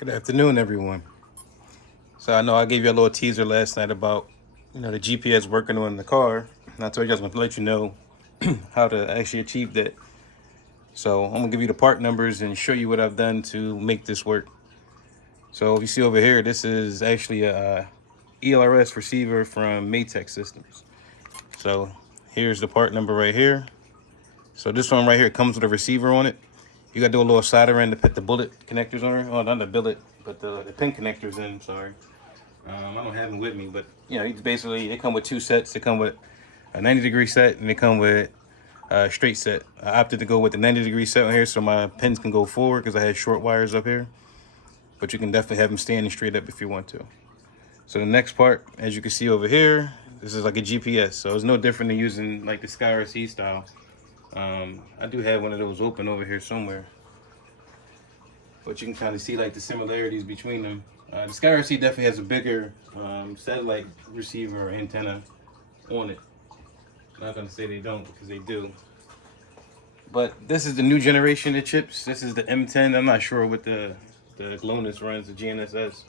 Good afternoon, everyone. So I know I gave you a little teaser last night about, the GPS working on the car. And I told you I was going to let you know how to actually achieve that. So I'm going to give you the part numbers and show you what I've done to make this work. So if you see over here, this is actually a ELRS receiver from mt12 Systems. So here's the part number right here. So this one right here comes with a receiver on it. You got to do a little soldering to put the bullet connectors on. Oh, not the billet, but the pin connectors in. Sorry. I don't have them with me, but it's basically they come with two sets. They come with a 90-degree set and they come with a straight set. I opted to go with the 90-degree set on here so my pins can go forward because I had short wires up here. But you can definitely have them standing straight up if you want to. So the next part, as you can see over here, this is like a GPS. So it's no different than using like the SkyRC style. I do have one of those open over here somewhere. But you can kind of see like the similarities between them. The SkyRC definitely has a bigger satellite receiver or antenna on it. I'm not gonna say they don't because they do. But this is the new generation of chips. This is the M10. I'm not sure what the GLONASS runs, the GNSS.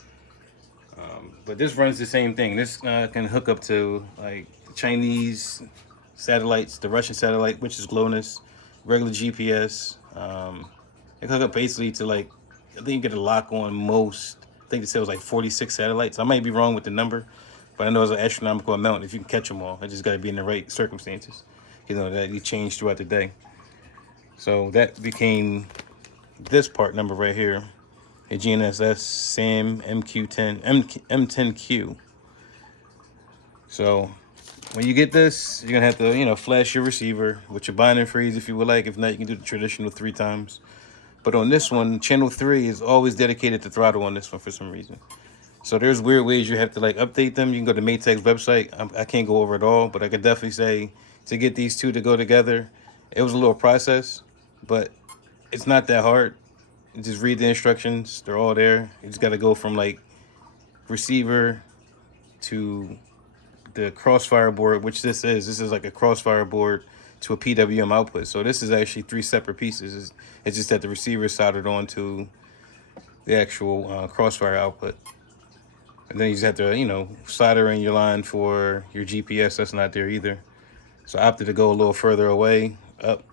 But this runs the same thing. This can hook up to like the Chinese satellites, the Russian satellite, which is GLONASS, regular GPS. It can hook up basically to like, I think you get a lock on most. I think they said it was like 46 satellites. I might be wrong with the number, but I know it's an astronomical amount if you can catch them all. It just got to be in the right circumstances, that you change throughout the day. So that became this part number right here, a GNSS SAM MQ10 M10Q. So when you get this, you're gonna have to flash your receiver with your bind and freeze if you would like. If not, you can do the traditional 3 times. But on this one, channel 3 is always dedicated to throttle on this one for some reason. So there's weird ways you have to like update them. You can go to mt12's website. I can't go over it all, but I could definitely say to get these two to go together, it was a little process, but it's not that hard. You just read the instructions. They're all there. You just got to go from like receiver to the crossfire board, which this is. This is like a crossfire board to a PWM output. So this is actually 3 separate pieces. It's just that the receiver is soldered onto the actual crossfire output. And then you just have to, solder in your line for your GPS. That's not there either. So I opted to go a little further away, up,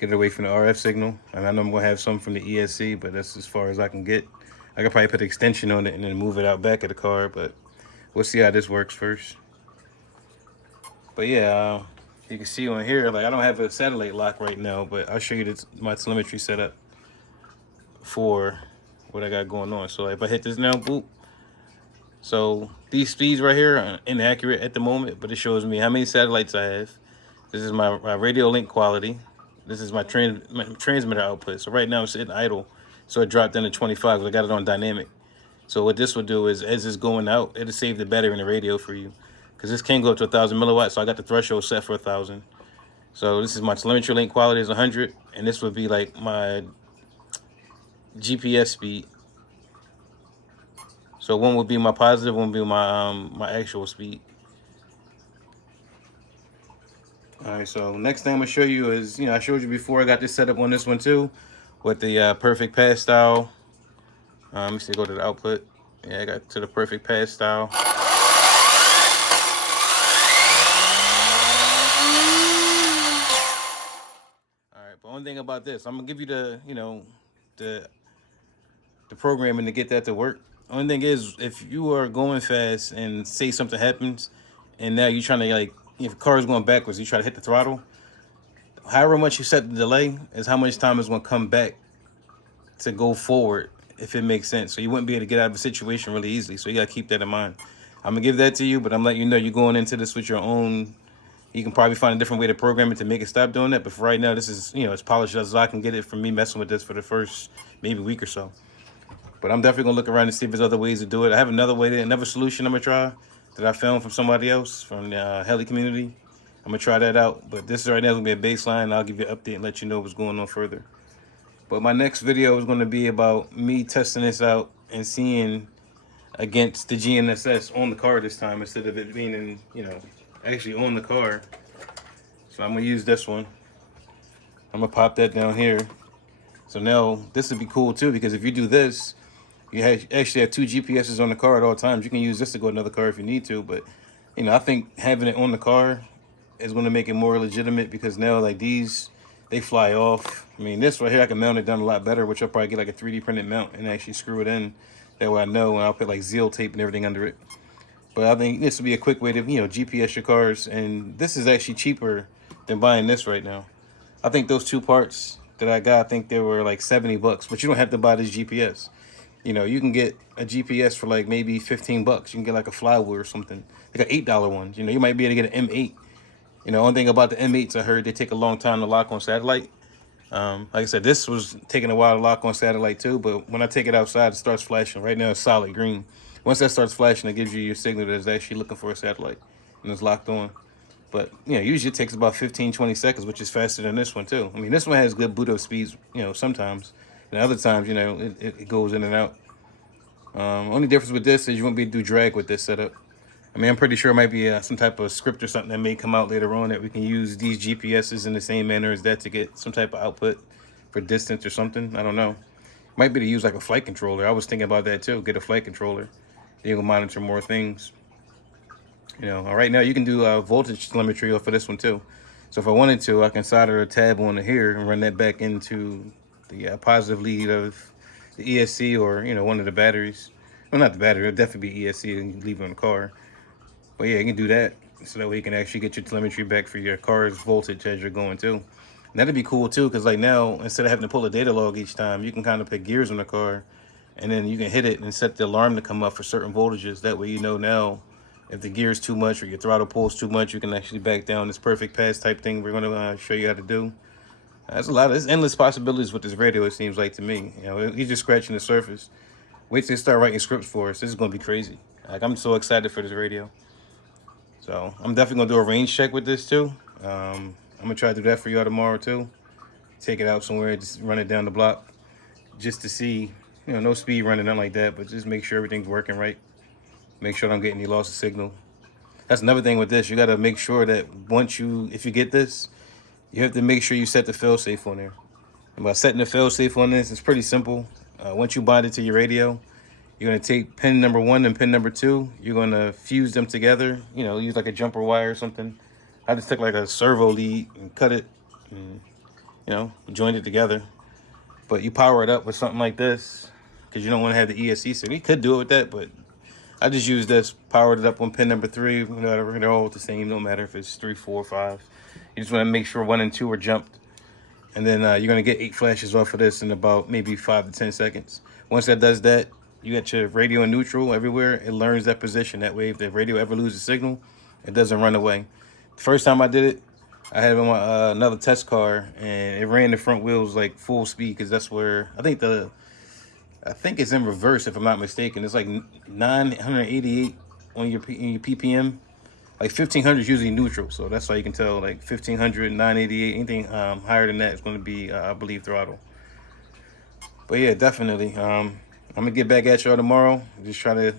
get it away from the RF signal. And I know I'm going to have some from the ESC, but that's as far as I can get. I could probably put an extension on it and then move it out back of the car, but we'll see how this works first. But yeah, you can see on here, like I don't have a satellite lock right now, but I'll show you my telemetry setup for what I got going on. So if I hit this now, boop. So these speeds right here are inaccurate at the moment, but it shows me how many satellites I have. This is my radio link quality. This is my transmitter output. So right now it's sitting idle. So it dropped down to 25 because I got it on dynamic. So what this will do is as it's going out, it'll save the battery in the radio for you. Because this can go up to 1,000 milliwatts, so I got the threshold set for 1,000. So this is my telemetry link quality is 100, and this would be like my GPS speed. So one would be my positive, one would be my actual speed. All right, so next thing I'm gonna show you is, I showed you before, I got this set up on this one too, with the perfect pass style. Let me see, go to the output. Yeah, I got to the perfect pass style. All right, but one thing about this, I'm gonna give you the programming to get that to work. Only thing is, if you are going fast and say something happens, and now you're trying to like, if the car is going backwards, you try to hit the throttle. However much you set the delay is how much time it's going to come back to go forward, if it makes sense. So you wouldn't be able to get out of a situation really easily. So you got to keep that in mind. I'm gonna give that to you, but I'm letting you know you're going into this with your own. You can probably find a different way to program it to make it stop doing that. But for right now, this is, as polished as I can get it from me messing with this for the first maybe week or so. But I'm definitely gonna look around and see if there's other ways to do it. I have another solution I'm gonna try that I found from somebody else from the heli community. I'm gonna try that out. But this right now is gonna be a baseline. And I'll give you an update and let you know what's going on further. But my next video is gonna be about me testing this out and seeing against the GNSS on the car this time instead of it being in, actually on the car. So I'm gonna use this one. I'm gonna pop that down here. So now this would be cool too, because if you do this, you actually have two GPSs on the car at all times. You can use this to go to another car if you need to, but I think having it on the car is going to make it more legitimate, because now like these, they fly off. I mean, this right here I can mount it down a lot better, which I'll probably get like a 3D printed mount and actually screw it in. That way I know, and I'll put like Zeal tape and everything under it. But I think this would be a quick way to GPS your cars, and this is actually cheaper than buying this right now. I think those two parts that I got, I think they were like $70, but you don't have to buy this GPS. You can get a GPS for like maybe $15. You can get like a flywheel or something, like an $8 one. You might be able to get an M8. One thing about the M8s, I heard they take a long time to lock on satellite. Like I said, this was taking a while to lock on satellite too, but when I take it outside, it starts flashing. Right now, it's solid green. Once that starts flashing, it gives you your signal that it's actually looking for a satellite and it's locked on. But, usually it takes about 15, 20 seconds, which is faster than this one too. I mean, this one has good boot up speeds, sometimes. And other times, it goes in and out. Only difference with this is you won't be able to do drag with this setup. I mean, I'm pretty sure it might be some type of script or something that may come out later on that we can use these GPSs in the same manner as that to get some type of output for distance or something. I don't know. Might be to use like a flight controller. I was thinking about that too. Get a flight controller. You can monitor more things. Right now you can do voltage telemetry off of this one too. So if I wanted to, I can solder a tab on here and run that back into the positive lead of the ESC or one of the batteries. Well, not the battery. It'll definitely be ESC and leave it on the car. But yeah, you can do that, so that way you can actually get your telemetry back for your car's voltage as you're going too. And that'd be cool too, because like now, instead of having to pull a data log each time, you can kind of put gears on the car, and then you can hit it and set the alarm to come up for certain voltages. That way now if the gear is too much or your throttle pulls too much, you can actually back down. This perfect pass type thing we're going to show you how to do. There's endless possibilities with this radio, it seems like to me. He's just scratching the surface. Wait till they start writing scripts for us. This is going to be crazy. Like, I'm so excited for this radio. So I'm definitely gonna do a range check with this too. I'm gonna try to do that for y'all tomorrow too. Take it out somewhere, just run it down the block, just to see, no speed running, nothing like that, but just make sure everything's working right. Make sure I don't get any loss of signal. That's another thing with this. You gotta make sure that if you get this, you have to make sure you set the fail-safe on there. And by setting the fail-safe on this, it's pretty simple. Once you bind it to your radio, you're going to take pin number 1 and pin number 2. You're going to fuse them together. Use like a jumper wire or something. I just took like a servo lead and cut it and, joined it together. But you power it up with something like this because you don't want to have the ESC. So you could do it with that, but I just used this, powered it up on pin number 3. Whatever, they're all the same. No matter if it's 3, 4, 5. You just want to make sure 1 and 2 are jumped. And then you're going to get 8 flashes off of this in about maybe 5 to 10 seconds. Once that does that, you got your radio in neutral everywhere. It learns that position. That way, if the radio ever loses signal, it doesn't run away. The first time I did it, I had it on my, another test car, and it ran the front wheels like full speed, because that's where I think it's in reverse, if I'm not mistaken. It's like 988 on your ppm. Like 1500 is usually neutral, so that's why you can tell like 1500, 988, anything higher than that is going to be, I believe, throttle. But yeah, definitely. I'm gonna get back at y'all tomorrow. Just try to,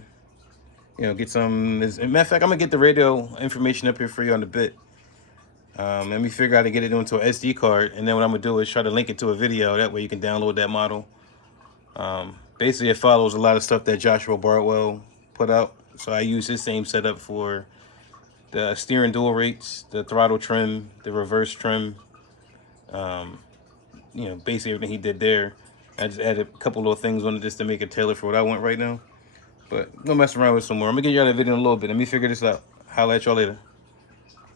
get some. As a matter of fact, I'm gonna get the radio information up here for you on the bit. Let me figure out how to get it onto an SD card, and then what I'm gonna do is try to link it to a video. That way you can download that model. Basically, it follows a lot of stuff that Joshua Bartwell put out. So I use his same setup for the steering dual rates, the throttle trim, the reverse trim. Basically everything he did there. I just added a couple little things on it just to make it tailored for what I want right now. But I'm gonna mess around with some more. I'm gonna get y'all that video in a little bit. Let me figure this out. Holla at y'all later.